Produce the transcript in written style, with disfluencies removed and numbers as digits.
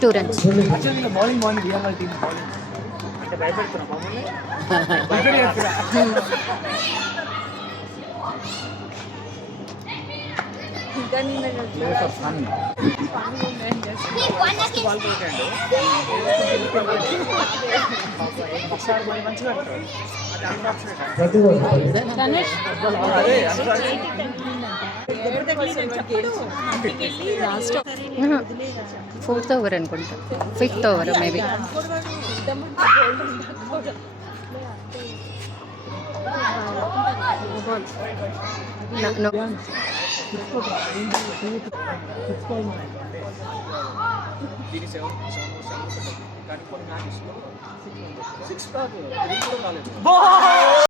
Two runs. Bowling బాగుంది BRR team bowling అంటే భయపెడుతున్నా మమ్మల్ని ఫోర్త్ ఓవర్ అనుకుంటా, ఫిఫ్త్ ఓవర్ మేబీ. కానీ కొన్ని మ్యాచెస్లో 6 కాదు 3 కూడా రాలేదు.